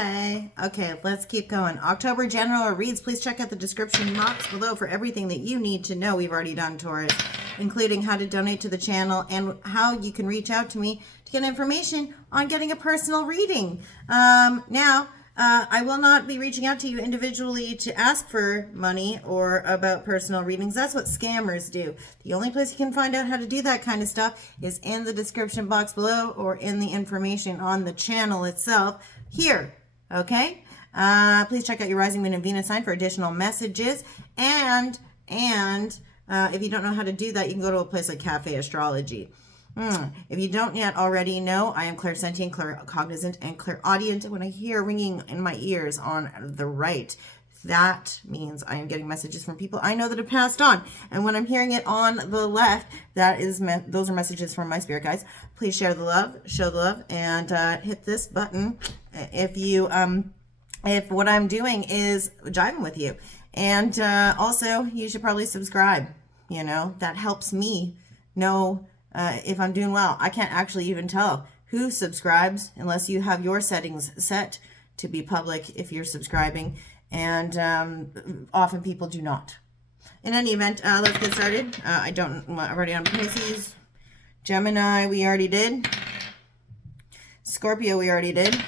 Bye. Okay, let's keep going. October general reads. Please check out the description box below for everything that you need to know. We've already done, Taurus, including how to donate to the channel and how you can reach out to me to get information on getting a personal reading. I will not be reaching out to you individually to ask for money or about personal readings. That's what scammers do. The only place you can find out how to do that kind of stuff is in the description box below or in the information on the channel itself here. Okay? Please check out your rising moon and Venus sign for additional messages. And if you don't know how to do that, you can go to a place like Cafe Astrology. If you don't yet already know, I am clairsentient, claircognizant, and clairaudient. When I hear ringing in my ears on the right, that means I am getting messages from people I know that have passed on. And when I'm hearing it on the left, those are messages from my spirit guides. Please share the love, show the love, and hit this button if what I'm doing is jiving with you. And also, you should probably subscribe. You know, that helps me know if I'm doing well. I can't actually even tell who subscribes unless you have your settings set to be public if you're subscribing, and often people do not. In any event, let's get started. I'm already on Pisces. Gemini, we already did. Scorpio, we already did.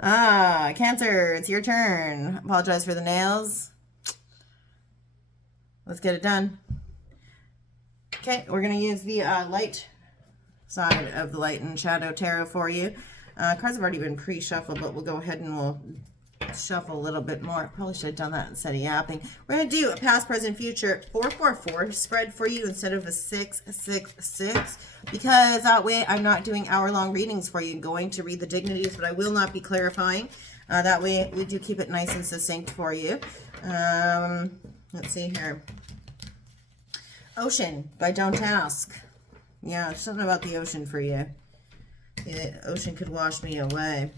Cancer, it's your turn. Apologize for the nails. Let's get it done. Okay, we're going to use the light side of the light and shadow tarot for you. Cards have already been pre-shuffled, but we'll go ahead and we'll shuffle a little bit more. Probably should have done that instead of yapping. We're going to do a past, present, future 444 spread for you instead of a 666, because that way I'm not doing hour-long readings for you. I'm going to read the dignities, but I will not be clarifying. That way we do keep it nice and succinct for you. Let's see here. Ocean by Don't Ask. Yeah, something about the ocean for you. The ocean could wash me away.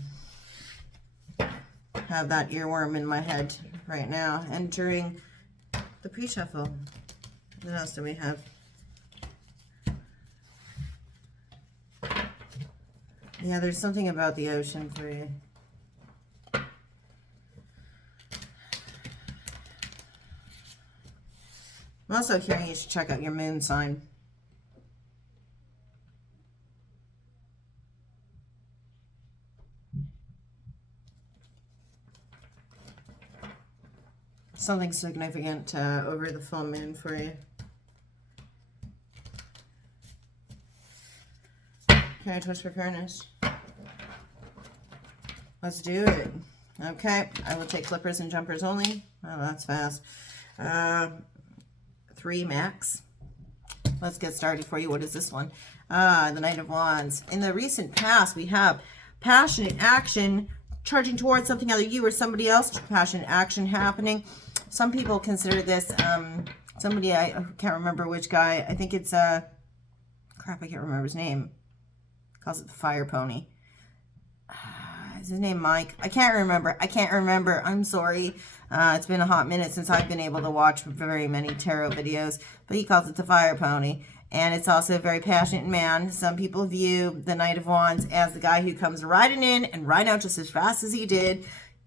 Have that earworm in my head right now. Entering the pre-shuffle. What else do we have? Yeah, there's something about the ocean for you. I'm also hearing you should check out your moon sign. Something significant over the full moon for you. Okay, twist for fairness. Let's do it. Okay, I will take flippers and jumpers only. Oh, that's fast. 3 max. Let's get started for you. What is this one? The Knight of Wands. In the recent past, we have passionate action charging towards something, either you or somebody else. Passionate action happening. Some people consider this somebody, I can't remember which guy. I think it's crap, I can't remember his name. Calls it the fire pony. Is his name Mike? I can't remember. I'm sorry. It's been a hot minute since I've been able to watch very many tarot videos, but he calls it the fire pony. And it's also a very passionate man. Some people view the Knight of Wands as the guy who comes riding in and riding out just as fast as he did,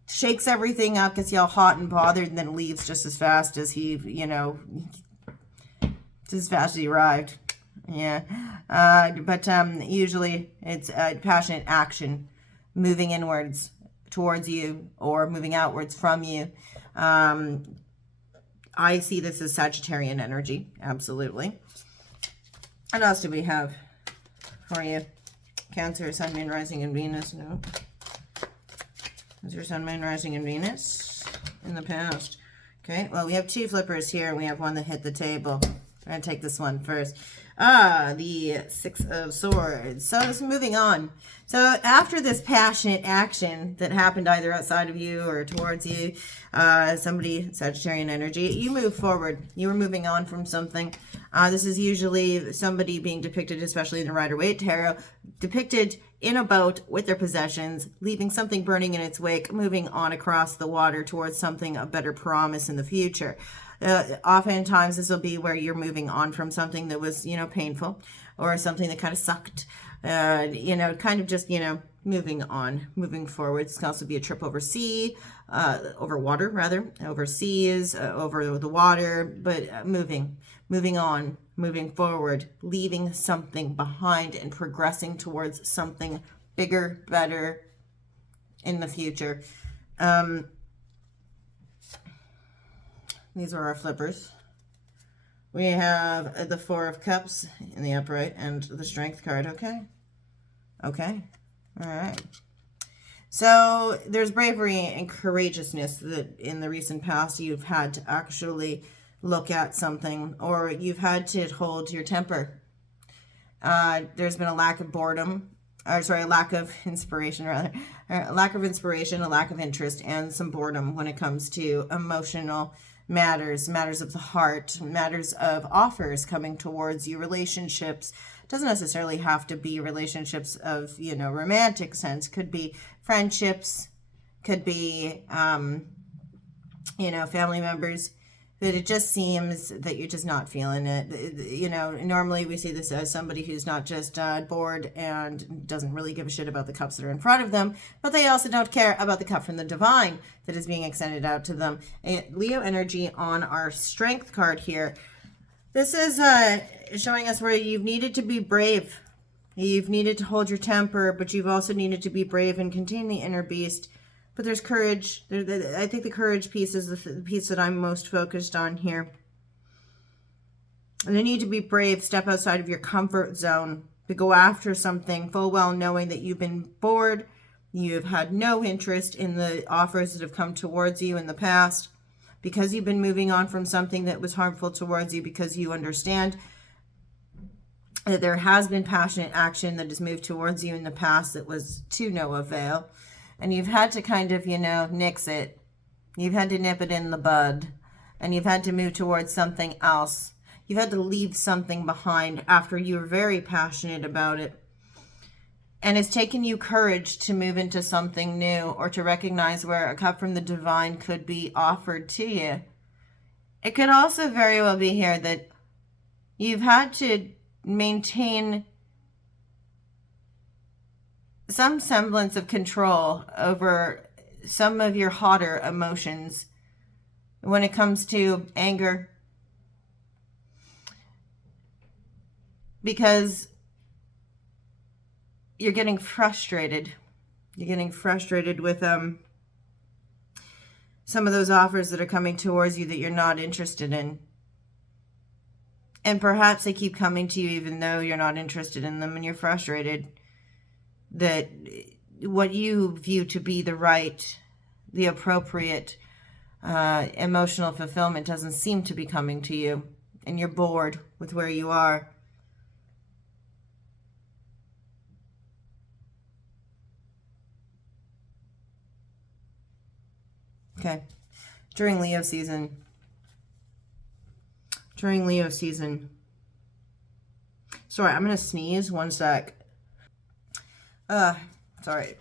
shakes everything up, gets you all hot and bothered, and then leaves just as fast as he, just as fast as he arrived. Yeah. But usually it's passionate action, moving inwards towards you or moving outwards from you. I see this as Sagittarian energy. Absolutely. What else do we have for you? Cancer, Sun, Moon, Rising, and Venus. No. Is your Sun, Moon, Rising, and Venus in the past? Okay, well, we have 2 flippers here, and we have one that hit the table. I'm going to take this one first. The 6 of Swords. So this is moving on. So after this passionate action that happened either outside of you or towards you, somebody, Sagittarian energy, you move forward. You were moving on from something. This is usually somebody being depicted, especially in the Rider-Waite Tarot, depicted in a boat with their possessions, leaving something burning in its wake, moving on across the water towards something of better promise in the future. Oftentimes this will be where you're moving on from something that was, painful, or something that kind of sucked, kind of just, moving on, moving forward. This can also be a trip over over water rather, overseas, over the water, but moving on, moving forward, leaving something behind and progressing towards something bigger, better in the future. These are our flippers. We have the Four of Cups in the upright and the Strength card. Okay. Okay. All right. So there's bravery and courageousness that in the recent past you've had to actually look at something, or you've had to hold your temper. There's been a lack of boredom, or sorry, a lack of inspiration, rather. A lack of inspiration, a lack of interest, and some boredom when it comes to emotional matters of the heart, matters of offers coming towards you, relationships. Doesn't necessarily have to be relationships of, romantic sense. Could be friendships, could be, family members, that it just seems that you're just not feeling it. Normally we see this as somebody who's not just bored and doesn't really give a shit about the cups that are in front of them, but they also don't care about the cup from the divine that is being extended out to them. Leo energy on our Strength card here. This is showing us where you've needed to be brave. You've needed to hold your temper, but you've also needed to be brave and contain the inner beast. But there's courage. I think the courage piece is the piece that I'm most focused on here. And you need to be brave, step outside of your comfort zone, to go after something full well knowing that you've been bored, you've had no interest in the offers that have come towards you in the past, because you've been moving on from something that was harmful towards you, because you understand that there has been passionate action that has moved towards you in the past that was to no avail. And you've had to kind of, nix it. You've had to nip it in the bud. And you've had to move towards something else. You've had to leave something behind after you were very passionate about it. And it's taken you courage to move into something new, or to recognize where a cup from the divine could be offered to you. It could also very well be here that you've had to maintain some semblance of control over some of your hotter emotions when it comes to anger, because you're getting frustrated. You're getting frustrated with some of those offers that are coming towards you that you're not interested in. And perhaps they keep coming to you even though you're not interested in them, and you're frustrated that what you view to be the right, the appropriate emotional fulfillment doesn't seem to be coming to you, and you're bored with where you are. Okay. During Leo season. Sorry, I'm going to sneeze. One sec. Sorry.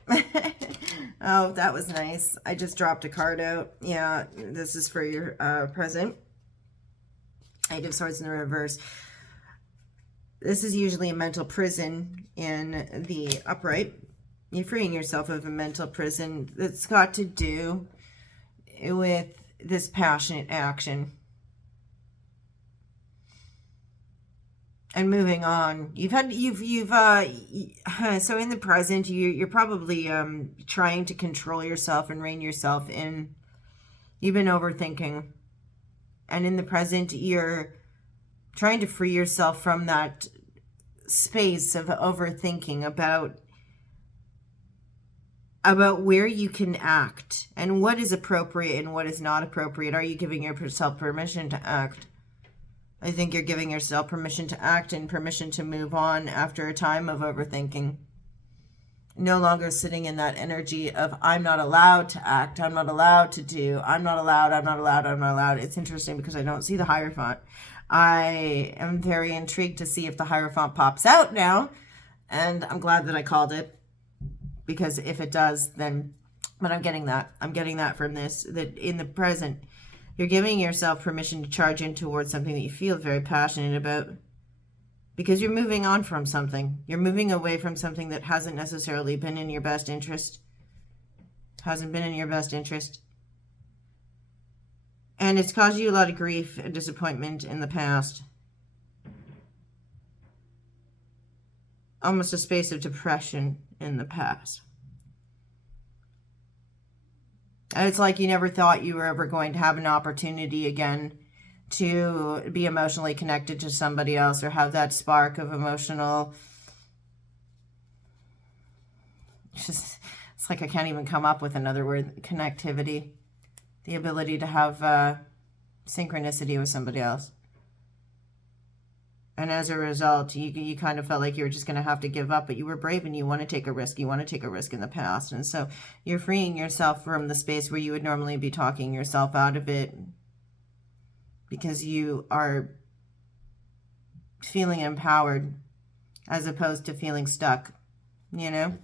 Oh, that was nice. I just dropped a card out. Yeah, this is for your present. Eight of Swords in the reverse. This is usually a mental prison in the upright. You're freeing yourself of a mental prison that's got to do with this passionate action. And moving on, so in the present, you're probably trying to control yourself and rein yourself in. You've been overthinking, and in the present, you're trying to free yourself from that space of overthinking about where you can act and what is appropriate and what is not appropriate. Are you giving yourself permission to act? I think you're giving yourself permission to act and permission to move on after a time of overthinking. No longer sitting in that energy of, I'm not allowed to act, I'm not allowed to do, I'm not allowed. It's interesting because I don't see the Hierophant. I am very intrigued to see if the Hierophant pops out now, and I'm glad that I called it, because if it does, then, but I'm getting that from this, that in the present, you're giving yourself permission to charge in towards something that you feel very passionate about. because you're moving on from something. You're moving away from something that hasn't necessarily been in your best interest. Hasn't been in your best interest. And it's caused you a lot of grief and disappointment in the past. Almost a space of depression in the past. And it's like you never thought you were ever going to have an opportunity again to be emotionally connected to somebody else or have that spark of emotional. It's like I can't even come up with another word. Connectivity. The ability to have synchronicity with somebody else. And as a result, you kind of felt like you were just going to have to give up, but you were brave and you want to take a risk. You want to take a risk in the past. And so you're freeing yourself from the space where you would normally be talking yourself out of it because you are feeling empowered as opposed to feeling stuck, you know?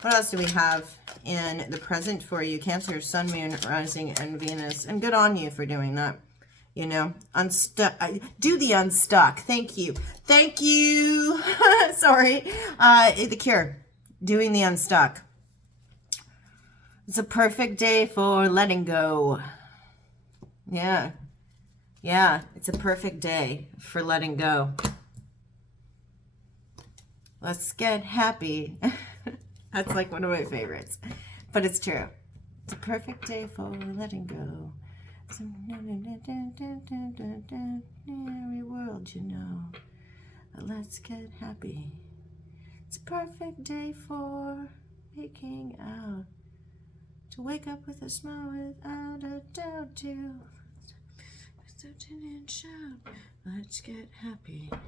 What else do we have in the present for you? Cancer, Sun, Moon, Rising, and Venus. And good on you for doing that. You know, unstuck. Do the unstuck. Thank you. Thank you. Sorry. The Cure. Doing the unstuck. It's a perfect day for letting go. Yeah. Yeah. It's a perfect day for letting go. Let's get happy. That's like one of my favorites. But it's true. It's a perfect day for letting go. Every world, you know. Let's get happy. It's a perfect day for making out. To wake up with a smile without a doubt to and shout. Let's get happy. I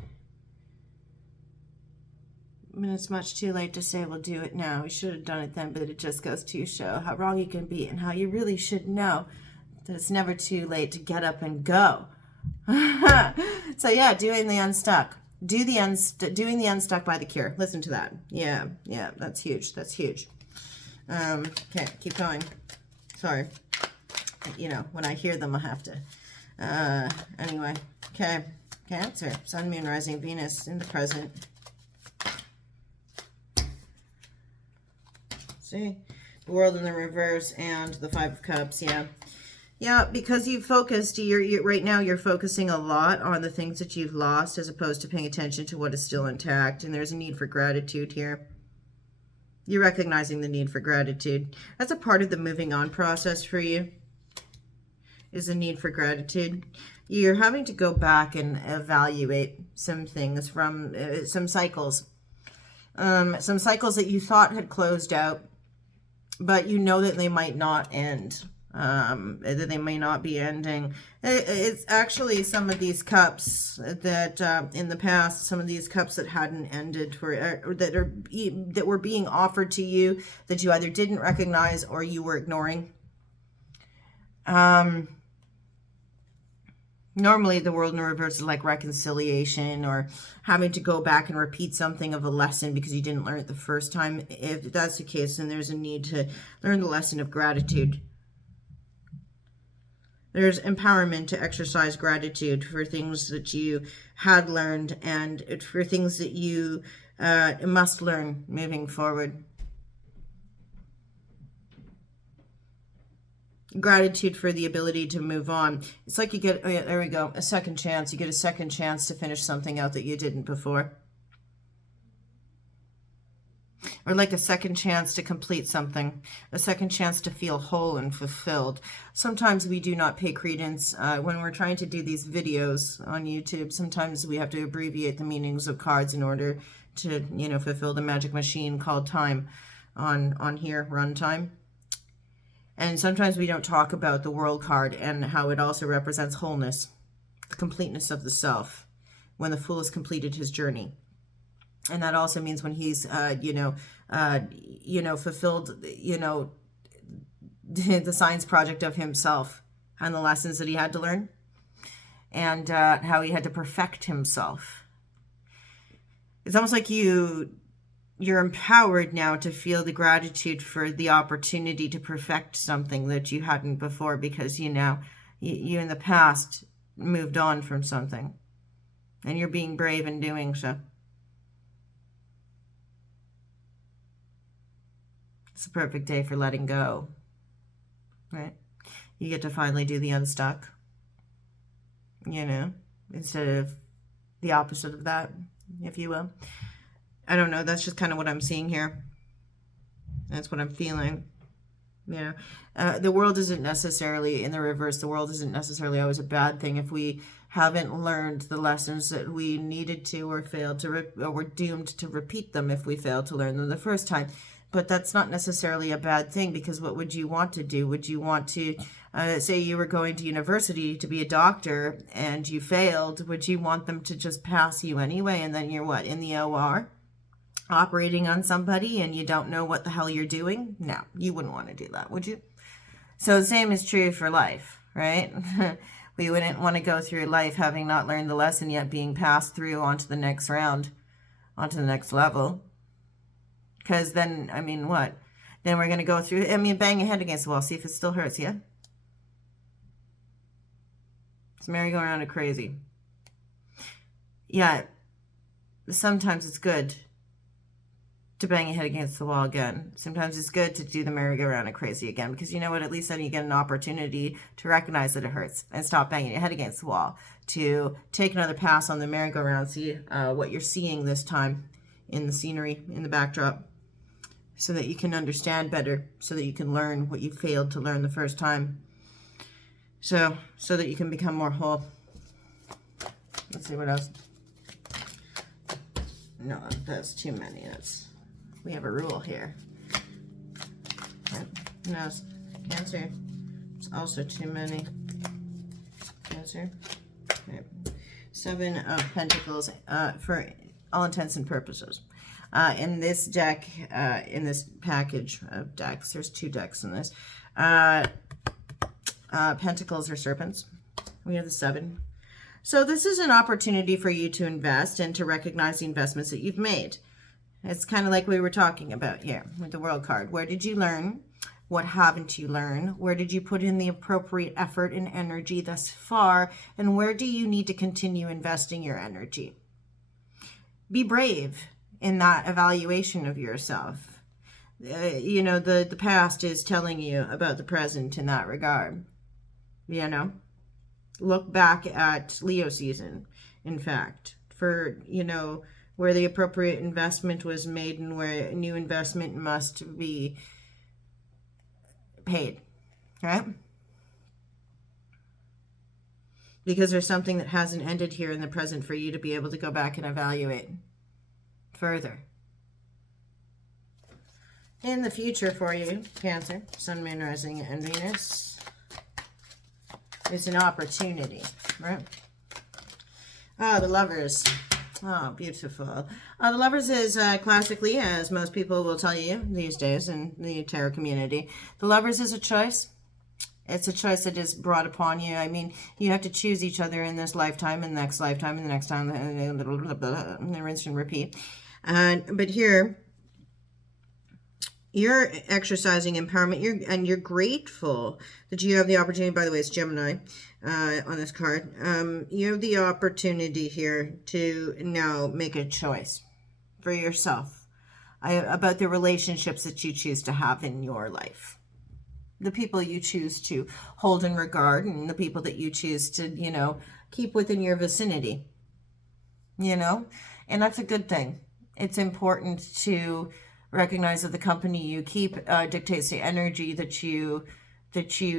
mean, it's much too late to say we'll do it now. We should have done it then, but it just goes to show how wrong you can be and how you really should know that it's never too late to get up and go. So yeah, doing the unstuck. Doing the unstuck by The Cure. Listen to that. Yeah, that's huge. That's huge. Okay, keep going. Sorry. You know, when I hear them, I have to. Anyway, okay. Cancer, Sun, Moon, Rising, Venus in the present. See? The World in the reverse and the Five of Cups, yeah. Yeah, because you've focused, right now you're focusing a lot on the things that you've lost as opposed to paying attention to what is still intact. And there's a need for gratitude here. You're recognizing the need for gratitude. That's a part of the moving on process for you, is a need for gratitude. You're having to go back and evaluate some things from some cycles. Some cycles that you thought had closed out, but you know that they might not end. That they may not be ending. It's actually some of these cups that in the past, some of these cups that hadn't ended that were being offered to you that you either didn't recognize or you were ignoring. Normally the World in reverse is like reconciliation or having to go back and repeat something of a lesson because you didn't learn it the first time. If that's the case, then there's a need to learn the lesson of gratitude. There's empowerment to exercise gratitude for things that you had learned and for things that you must learn moving forward. Gratitude for the ability to move on. It's like you get, oh yeah, there we go, a second chance. You get a second chance to finish something out that you didn't before. Or like a second chance to complete something, a second chance to feel whole and fulfilled. Sometimes we do not pay credence when we're trying to do these videos on YouTube. Sometimes we have to abbreviate the meanings of cards in order to, you know, fulfill the magic machine called time on here, runtime. And sometimes we don't talk about the World card and how it also represents wholeness, the completeness of the self, when the fool has completed his journey. And that also means when he's, fulfilled, the science project of himself and the lessons that he had to learn and how he had to perfect himself. It's almost like you're empowered now to feel the gratitude for the opportunity to perfect something that you hadn't before because, you in the past moved on from something. And you're being brave in doing so. It's a perfect day for letting go, right? You get to finally do the unstuck, you know, instead of the opposite of that, if you will. I don't know. That's just kind of what I'm seeing here. That's what I'm feeling. You know, the world isn't necessarily in the reverse. The world isn't necessarily always a bad thing. If we haven't learned the lessons that we needed to, or failed to, or we're doomed to repeat them if we fail to learn them the first time. But that's not necessarily a bad thing, because what would you want to do? Would you want to, say you were going to university to be a doctor and you failed, would you want them to just pass you anyway, and then you're what, in the OR? Operating on somebody and you don't know what the hell you're doing? No, you wouldn't want to do that, would you? So the same is true for life, right? We wouldn't want to go through life having not learned the lesson yet, being passed through onto the next round, onto the next level. Because then, I mean, what? Then we're going to go through, I mean, bang your head against the wall, see if it still hurts, yeah? It's merry-go-round of crazy. Yeah, sometimes it's good to bang your head against the wall again. Sometimes it's good to do the merry-go-round of crazy again, because you know what? At least then you get an opportunity to recognize that it hurts and stop banging your head against the wall, to take another pass on the merry-go-round, see what you're seeing this time in the scenery, in the backdrop, so that you can understand better, so that you can learn what you failed to learn the first time, so that you can become more whole. Let's see what else. No, that's too many. We have a rule here. No, Cancer. It's also too many. Cancer. Okay. 7 of Pentacles, for all intents and purposes. In this deck, in this package of decks, there's 2 decks in this. Pentacles are serpents. We have the 7. So this is an opportunity for you to invest and to recognize the investments that you've made. It's kind of like we were talking about here with the World card. Where did you learn? What haven't you learned? Where did you put in the appropriate effort and energy thus far? And where do you need to continue investing your energy? Be brave in that evaluation of yourself. You know, the past is telling you about the present in that regard. You know, look back at Leo season, in fact, for, you know, where the appropriate investment was made and where new investment must be paid, right? Because there's something that hasn't ended here in the present for you to be able to go back and evaluate further. In the future for you, Cancer, Sun, Moon, Rising, and Venus, is an opportunity, right? The Lovers. Oh, beautiful. The Lovers is classically, as most people will tell you these days in the tarot community, the Lovers is a choice. It's a choice that is brought upon you. I mean, you have to choose each other in this lifetime, and the next lifetime, and the next time, and rinse and repeat. But here, you're exercising empowerment, and you're grateful that you have the opportunity. By the way, it's Gemini on this card. You have the opportunity here to now make a choice for yourself about the relationships that you choose to have in your life. The people you choose to hold in regard, and the people that you choose to, you know, keep within your vicinity, you know, and that's a good thing. It's important to recognize that the company you keep dictates the energy that you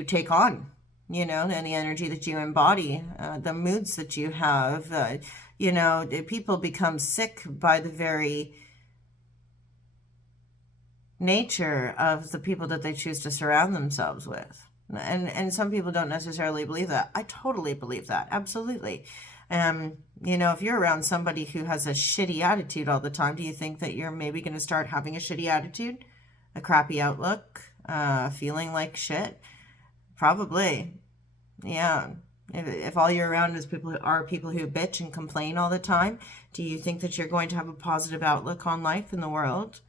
take on, you know, and the energy that you embody, the moods that you have. You know, people become sick by the very nature of the people that they choose to surround themselves with. And some people don't necessarily believe that. I totally believe that. Absolutely. You know, if you're around somebody who has a shitty attitude all the time, do you think that you're maybe going to start having a shitty attitude, a crappy outlook, feeling like shit? Probably. Yeah. If all you're around is people who bitch and complain all the time, do you think that you're going to have a positive outlook on life in the world?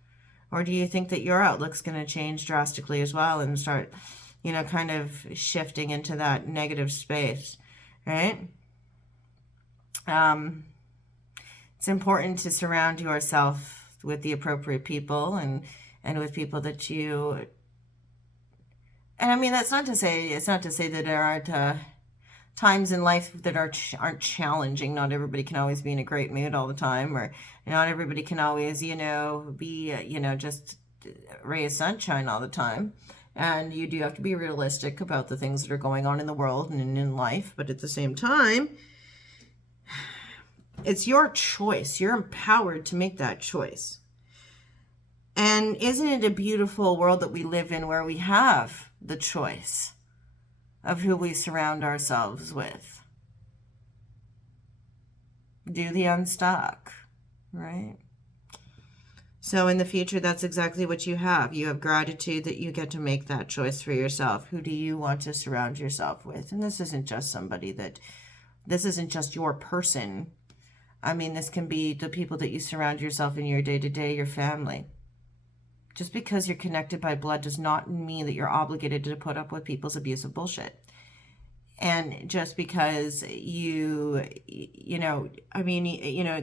Or do you think that your outlook's going to change drastically as well and start, you know, kind of shifting into that negative space, right? It's important to surround yourself with the appropriate people and with people that you, and I mean, it's not to say that there aren't times in life that aren't challenging. Not everybody can always be in a great mood all the time, or not everybody can always, be, just a ray of sunshine all the time. And you do have to be realistic about the things that are going on in the world and in life. But at the same time, it's your choice. You're empowered to make that choice. And isn't it a beautiful world that we live in, where we have the choice of who we surround ourselves with? Do the unstuck, right? So in the future, that's exactly what you have. You have gratitude that you get to make that choice for yourself. Who do you want to surround yourself with? And this isn't just this isn't just your person. I mean, this can be the people that you surround yourself in your day-to-day, your family. Just because you're connected by blood does not mean that you're obligated to put up with people's abusive bullshit. And just because it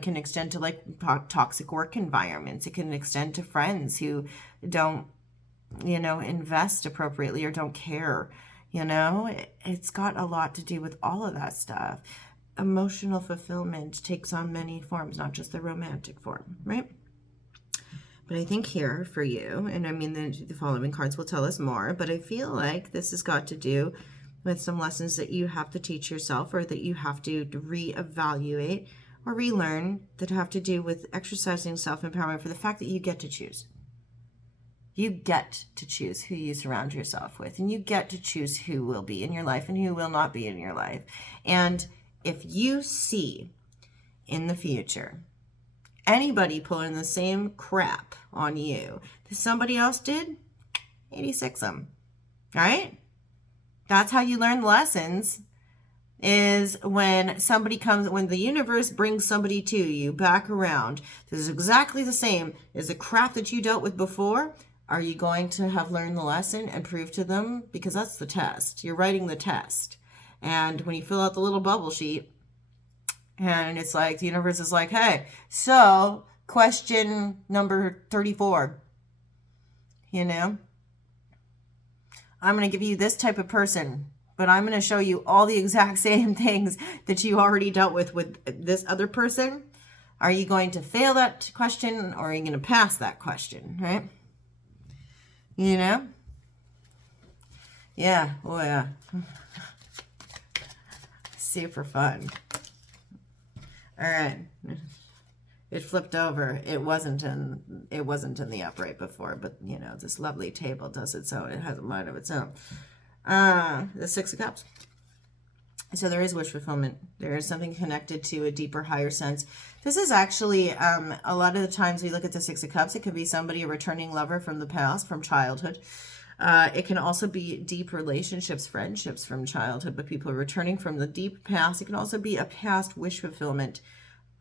can extend to like toxic work environments. It can extend to friends who don't, invest appropriately or don't care. It's got a lot to do with all of that stuff. Emotional fulfillment takes on many forms, not just the romantic form, right? But I think here for you, and I mean, the following cards will tell us more, but I feel like this has got to do with some lessons that you have to teach yourself, or that you have to reevaluate or relearn, that have to do with exercising self-empowerment, for the fact that you get to choose. You get to choose who you surround yourself with, and you get to choose who will be in your life and who will not be in your life. And if you see in the future anybody pulling the same crap on you that somebody else did, 86 them, right? That's how you learn lessons, is when the universe brings somebody to you back around that is exactly the same as the crap that you dealt with before. Are you going to have learned the lesson and prove to them? Because that's the test. You're writing the test. And when you fill out the little bubble sheet, and it's like, the universe is like, hey, so question number 34, I'm going to give you this type of person, but I'm going to show you all the exact same things that you already dealt with this other person. Are you going to fail that question, or are you going to pass that question, right? Yeah. Oh, yeah. Super fun. All right. It flipped over. It wasn't in the upright before, but this lovely table does it, so it has a mind of its own. The Six of Cups. So there is wish fulfillment. There is something connected to a deeper, higher sense. This is actually, a lot of the times we look at the Six of Cups, it could be somebody, a returning lover from the past, from childhood. It can also be deep relationships, friendships from childhood, but people are returning from the deep past. It can also be a past wish fulfillment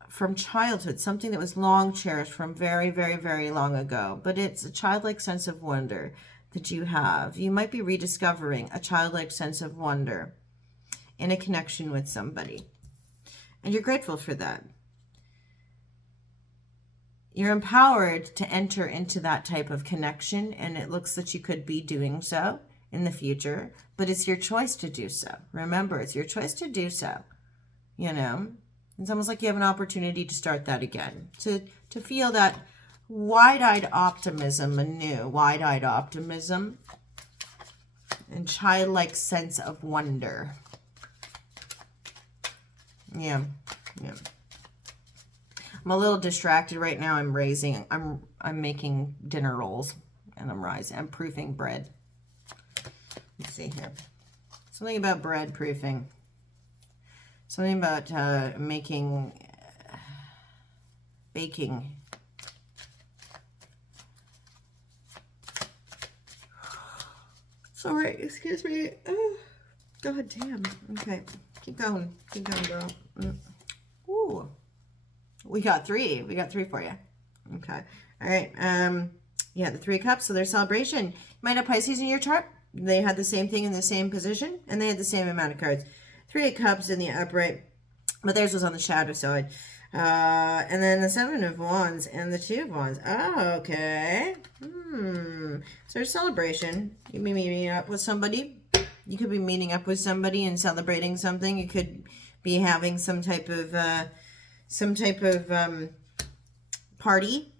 from childhood, something that was long cherished from very, very, very long ago. But it's a childlike sense of wonder that you have. You might be rediscovering a childlike sense of wonder in a connection with somebody. And you're grateful for that. You're empowered to enter into that type of connection, and it looks that you could be doing so in the future, but it's your choice to do so. Remember, it's your choice to do so. It's almost like you have an opportunity to start that again, to feel that wide-eyed optimism anew, wide-eyed optimism and childlike sense of wonder. Yeah. I'm a little distracted right now. I'm making dinner rolls, and I'm proofing bread. Let's see here. Something about bread proofing. Something about baking. Sorry, excuse me. Oh, god damn. Okay, keep going, girl. Ooh. We got three for you. Okay. All right. Yeah, the Three of Cups. So their celebration. You might have Pisces in your chart. They had the same thing in the same position, and they had the same amount of cards. Three of Cups in the upright, but theirs was on the shadow side. And then the Seven of Wands and the Two of Wands. Oh, okay. So there's celebration. You may be meeting up with somebody. You could be meeting up with somebody and celebrating something. You could be having some type of party.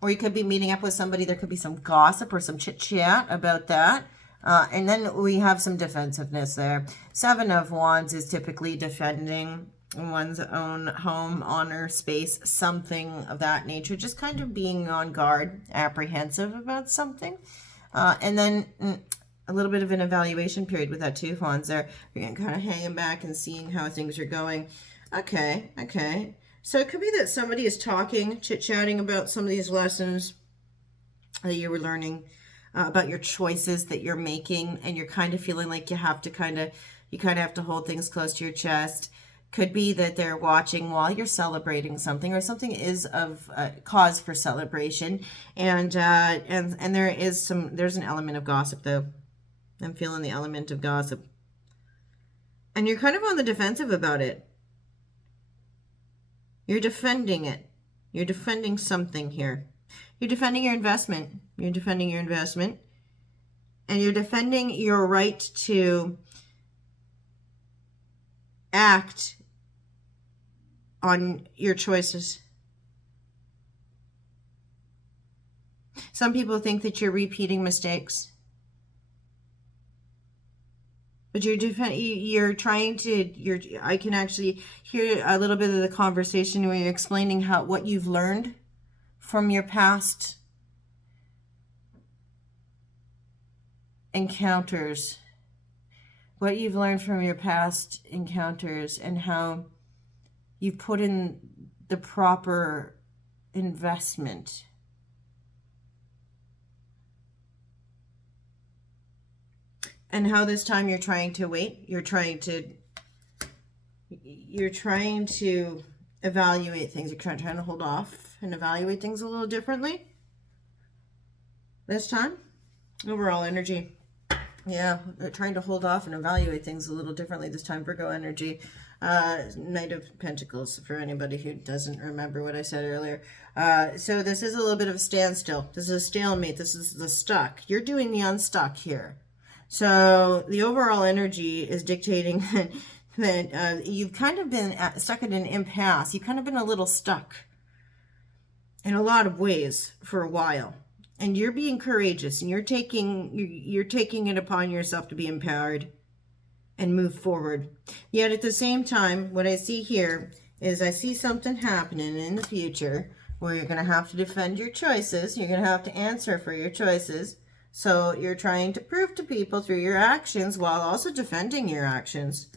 Or you could be meeting up with somebody. There could be some gossip or some chit-chat about that. And then we have some defensiveness there. Seven of Wands is typically defending one's own home, honor, space, something of that nature. Just kind of being on guard, apprehensive about something. And then a little bit of an evaluation period with that Two of Wands there. You're going to kind of hanging back and seeing how things are going. Okay, okay. So it could be that somebody is talking, chit-chatting about some of these lessons that you were learning, about your choices that you're making, and you're kind of feeling like you have to kind of have to hold things close to your chest. Could be that they're watching while you're celebrating something, or something is of cause for celebration, and there's an element of gossip though. I'm feeling the element of gossip, and you're kind of on the defensive about it. You're defending it. You're defending something here. You're defending your investment. You're defending your investment. And you're defending your right to act on your choices. Some people think that you're repeating mistakes. But I can actually hear a little bit of the conversation where you're explaining what you've learned from your past encounters. What you've learned from your past encounters and how you've put in the proper investment. And how this time you're trying to wait. You're trying to evaluate things. You're trying to hold off and evaluate things a little differently. This time, overall energy. Yeah, they're trying to hold off and evaluate things a little differently this time. Virgo energy. Knight of Pentacles, for anybody who doesn't remember what I said earlier. So this is a little bit of a standstill. This is a stalemate. This is the stuck. You're doing the unstuck here. So the overall energy is dictating that you've kind of been stuck at an impasse. You've kind of been a little stuck in a lot of ways for a while. And you're being courageous, and you're taking it upon yourself to be empowered and move forward. Yet at the same time, what I see here is I see something happening in the future where you're going to have to defend your choices. You're going to have to answer for your choices. So you're trying to prove to people through your actions while also defending your actions.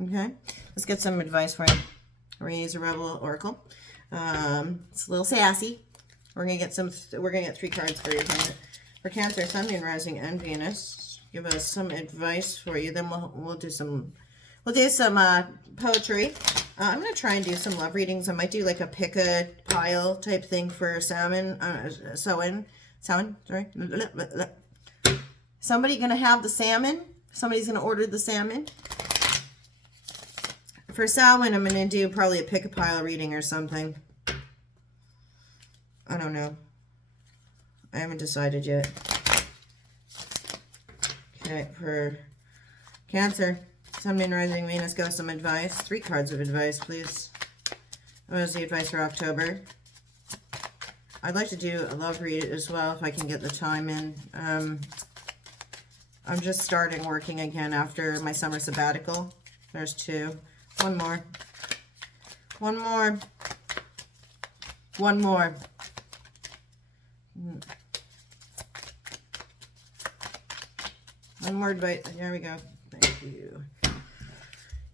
Okay, let's get some advice for you. Raise a Rebel Oracle. It's a little sassy. We're gonna get 3 cards for you for Cancer, Sun, Moon, Rising, and Venus. Give us some advice for you. Then we'll do some poetry. I'm gonna try and do some love readings. I might do like a pick a pile type thing for salmon. Sorry. Somebody gonna have the salmon. Somebody's gonna order the salmon. For Samhain, I'm gonna do probably a pick a pile reading or something. I don't know. I haven't decided yet. Okay, for Cancer, Sun, Moon, Rising, Venus, give us some advice. 3 cards of advice, please. What is the advice for October? I'd like to do a love read as well if I can get the time in. I'm just starting working again after my summer sabbatical. There's 2. One more. One more. One more. One more advice. There we go. Thank you.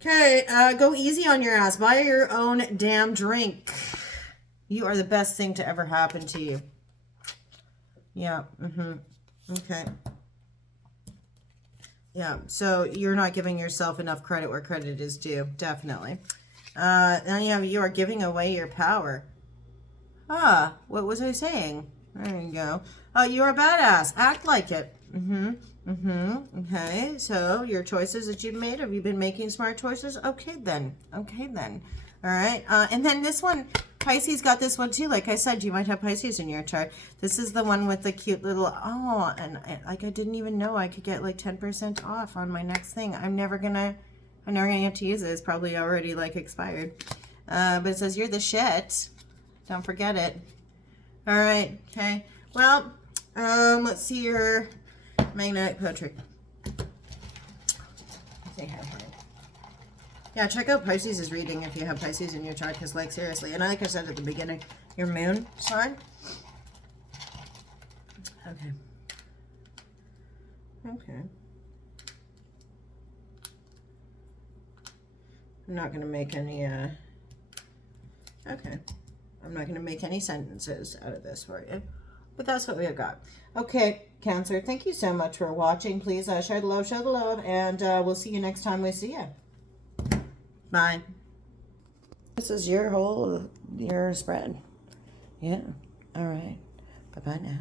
Okay, go easy on your ass. Buy your own damn drink. You are the best thing to ever happen to you. Yeah. Okay. Yeah, so you're not giving yourself enough credit where credit is due. Definitely. Now you are giving away your power. What was I saying? There you go. You're a badass. Act like it. Okay, so your choices that you've made, have you been making smart choices? Okay then. Okay then. All right. And then this one, Pisces got this one too. Like I said, you might have Pisces in your chart. This is the one with the cute little, I didn't even know I could get like 10% off on my next thing. I'm never gonna get to use it. It's probably already like expired. But it says you're the shit. Don't forget it. All right. Okay. Well, let's see your magnetic poetry. Yeah, check out Pisces' reading if you have Pisces in your chart, because, like, seriously, and like I said at the beginning, your moon sign. Okay. Okay. I'm not going to make any, okay. I'm not going to make any sentences out of this for you. But that's what we've got. Okay, Cancer, thank you so much for watching. Please share the love, and we'll see you next time we see you. Bye. This is your spread. Yeah. All right. Bye-bye now.